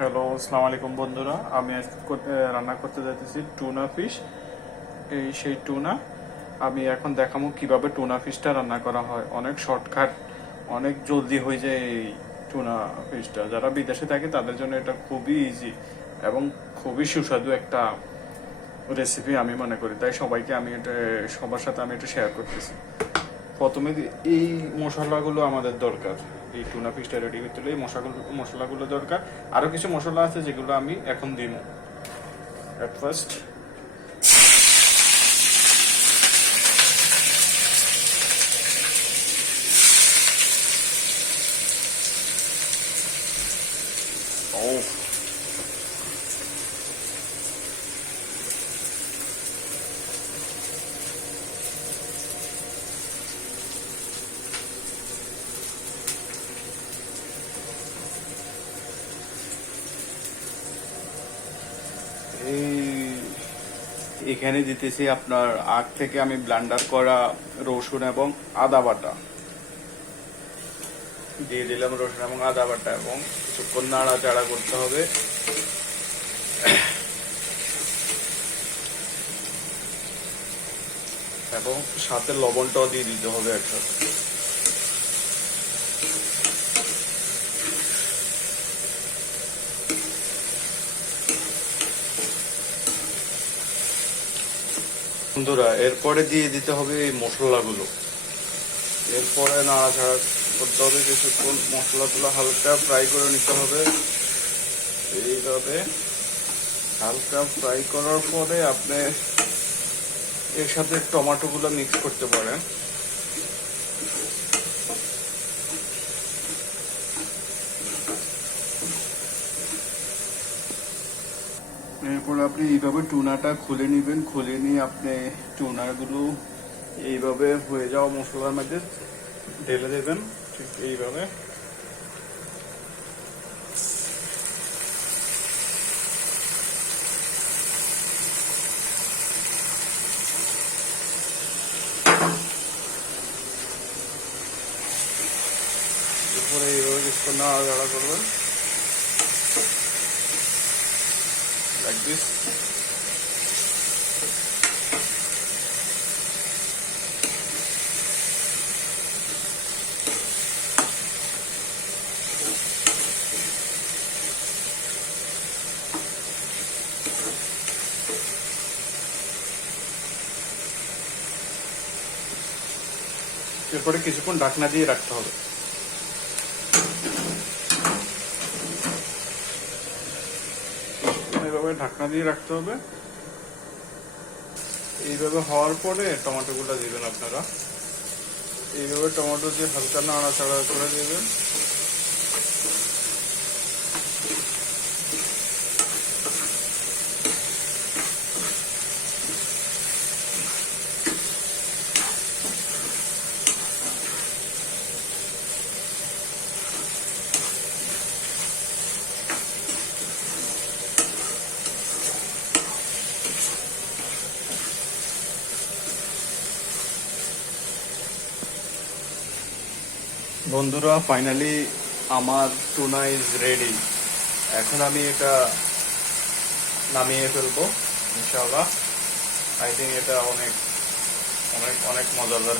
Hello, আসসালামু আলাইকুম বন্ধুরা। আমি আজকে রান্না করতে যাচ্ছি টুনা ফিশ। সেই টুনা আমি এখন দেখাবো কিভাবে টুনা ফিশটা রান্না করা হয়। অনেক শর্টকাট, অনেক জলদি হয়ে যায় এই টুনা ফিশটা। যারা বিদেশে থাকে তাদের জন্য এটা খুবই ইজি এবং খুবই সুস্বাদু একটা রেসিপি আমি মনে করি। তাই সবাইকে আমি এটা সবার সাথে আমি এটা শেয়ার করতেছি। প্রথমে এই মশলাগুলো আমাদের দরকার। এই টুনা ফিশটা রেডি করতে হলে এই মশলাগুলো দরকার। আরো কিছু মশলা আছে যেগুলো আমি এখন দিব। এট ফার্স্ট ও এখানে দিতেছি আপনার আগ থেকে আমি ব্লেন্ডার করা রসুন এবং আদা বাটা দিয়ে দিলাম। রসুন এবং আদা বাটা এবং কিছুক্ষণ নাড়াচাড়া করতে হবে। এবং সাথে লবণটাও দিয়ে দিতে হবে একসাথে। বন্ধুরা, এরপরে দিয়ে দিতে হবে এই মশলাগুলো। এরপরে নাড়াচাড়া করতে হবে কিছুক্ষণ। মশলাগুলো হালকা ফ্রাই করে নিতে হবে। এইভাবে হালকা ফ্রাই করার পরে আপনি এর সাথে টমেটোগুলো মিক্স করতে পারেন। এরপর আপনি এইভাবে টুনাটা খুলে নেবেন। খুলে নিয়ে আপনি টুনাগুলো এইভাবে হয়ে যাওয়া মশলার মধ্যে ঢেলে দেবেন, ঠিক এইভাবে। এরপরে এইভাবে কিছুক্ষণ নাড়াচাড়া করবেন, লাইক দিস। এরপরে কিছুক্ষণ ঢাকনা দিয়ে রাখতে হবে। এইভাবে ঢাকনা দিয়ে রাখতে হবে। এইভাবে হওয়ার পরে টমেটো গুলো দিবেন আপনারা। এইভাবে টমেটো দিয়ে হালকা নাড়াচাড়া করে দেবেন। বন্ধুরা, ফাইনালি আমার টুনা ইজ রেডি। এখন আমি এটা নামিয়ে ফেলবো ইনশাআল্লাহ। আই থিঙ্ক এটা অনেক অনেক অনেক মজাদার।